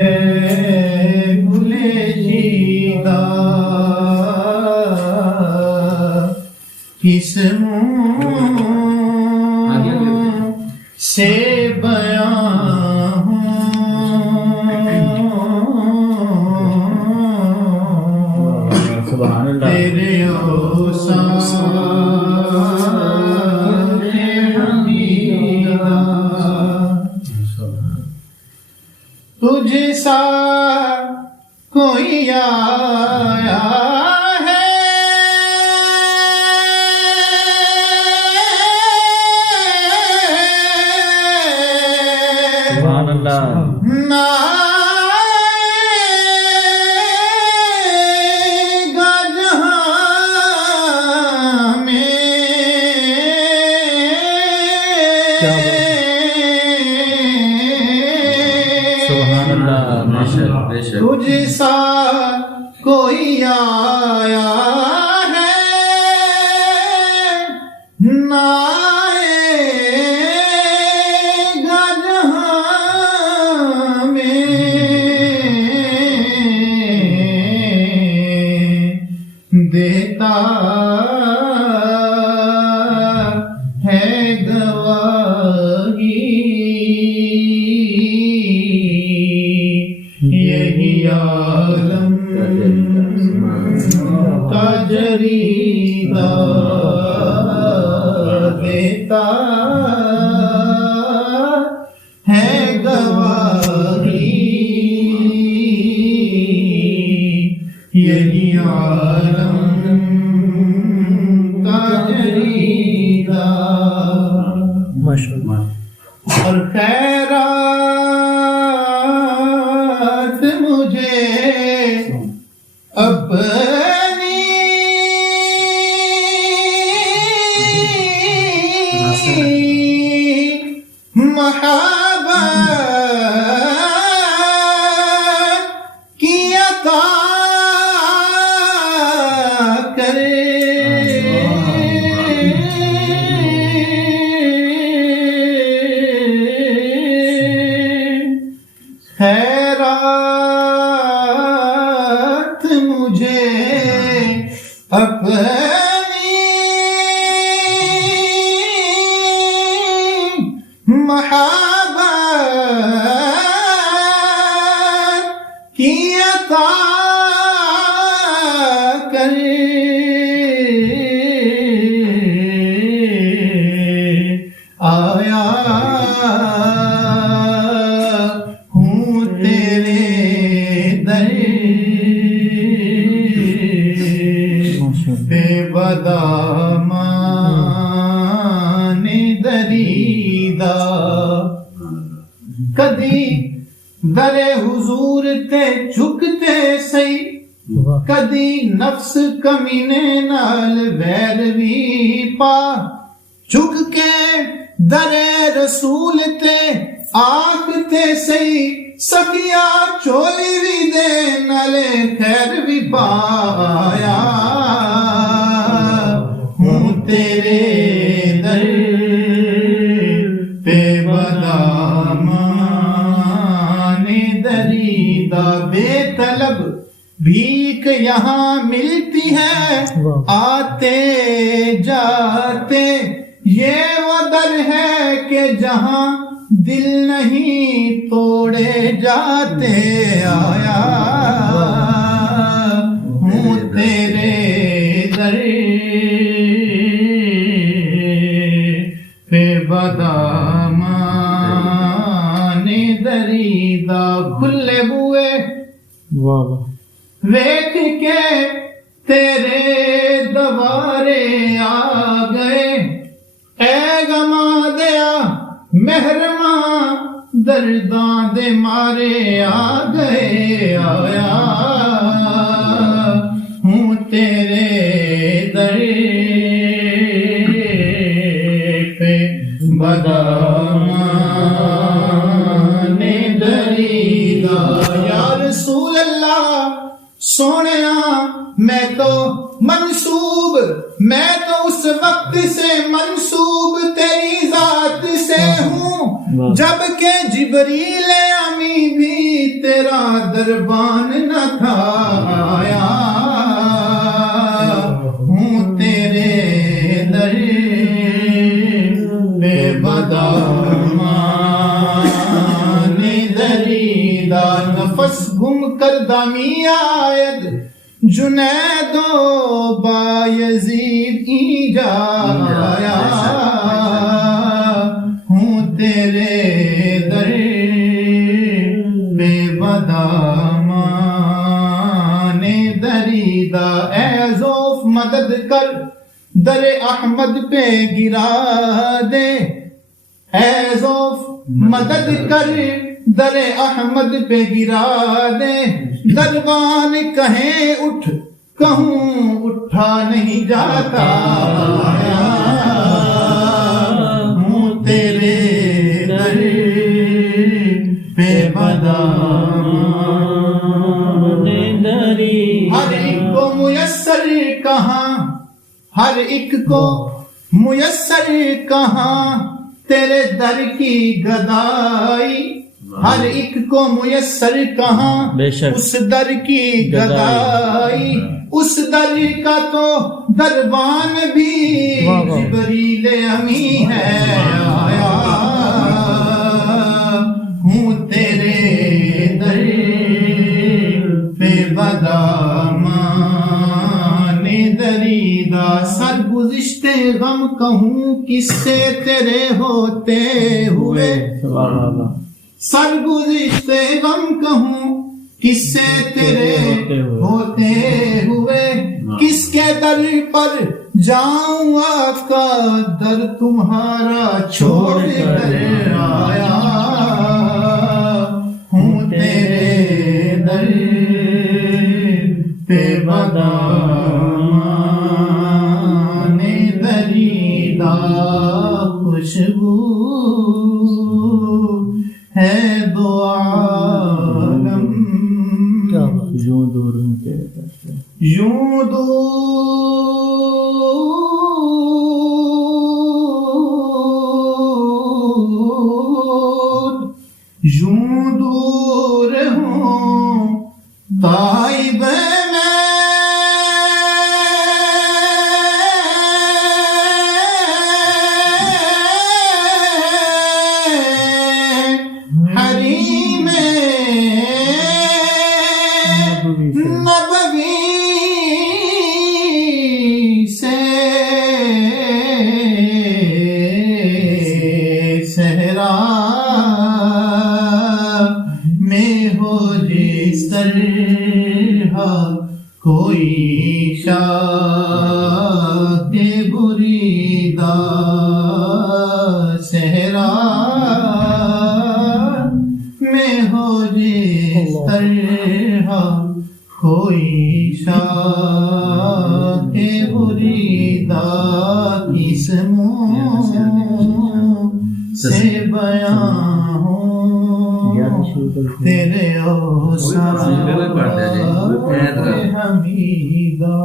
بھولے شیدا کس منہ سے بیان تیرے اوصاف حمیدہ تجھ سا کوئی آیا ہے سبحان اللہ نہ گا جہاں میں سبحان اللہ بے شک بے شک تجھ سا کوئی آیا ہے نہ آئے گا جہاں میں دیتا ہے گواہی یہی عالم کا جریدہ دیتا ہے گواہی یہی عالم کا جریدہ اور خیرات مجھے اپنی محبت کی عطا کرے خیرات مجھے اپنی محبت کی عطا کرے آیا ہوں تیرے در پہ بدامان دریدہ کدی در حضور تے جھکتے سی کدی نفس کمینے نال ویر وی پا جھک کے در رسول تے آکھتے سی سکیا چولی وی دے نالے خیر وی پایا ہوں تیرے در پہ بدامان دریدہ بے طلب بھیک یہاں ملتی ہے آتے جاتے یہ وہ در ہے کہ جہاں دل نہیں توڑے جاتے آیا ہوں تیرے در پہ بدامان دریدہ کھلے بوئے ویکھ کے تیرے دوارے آ گئے اے گما دیا مہرماں درداں دے مارے آ گئے آیا ہوں تیرے در پہ بدامان دریدہ یا رسول اللہ سونیا میں تو منسوب میں تو اس وقت سے منسوب تیری ذات سے ہوں جب کہ جبریل امی بھی تیرے تیرا دربان نہ تھا آیا ہوں تیرے در بے بدامان دریدہ نفس گم کر دامی آید جنید و بایزید اینجا آیا ہوں تیرے در بے بدامان دریدہ اے ذوف مدد کر در احمد پہ گرا دے اے ذوف مدد کر در احمد پہ گرا دے دربان کہیں اٹھ کہوں اٹھا نہیں جاتا ہوں تیرے در بے بدامان ہر ایک کو میسر کہاں ہر ایک کو میسر کہاں تیرے در کی گدائی ہر ایک کو میسر کہاں بے شک اس در کی گدائی اس در کا تو دربان بھی جبریل امی ہے آیا ہوں تیرے در بے بدامان دریدہ سرگزشتے غم کہوں کس سے تیرے ہوتے ہوئے سرگزشتے غم کہوں کس سے تیرے ہوتے ہوئے کس کے در پر جاؤں آقا در تمہارا چھوڑ کر آیا ہوں تیرے در بے بدامان دریدہ خوشبو ہے دو عالم یوں دور تیرے طرف یوں دور یوں دور ہوں طائب میں حریم نبوی سے صحرا میں ہو جس طرح کوئی شاہ بریدہ صحرا میں ہو جس طرح کوئی شاہ بریدہ کس منہ سے بیان ہوں تیرے اوصاف حمیدہ.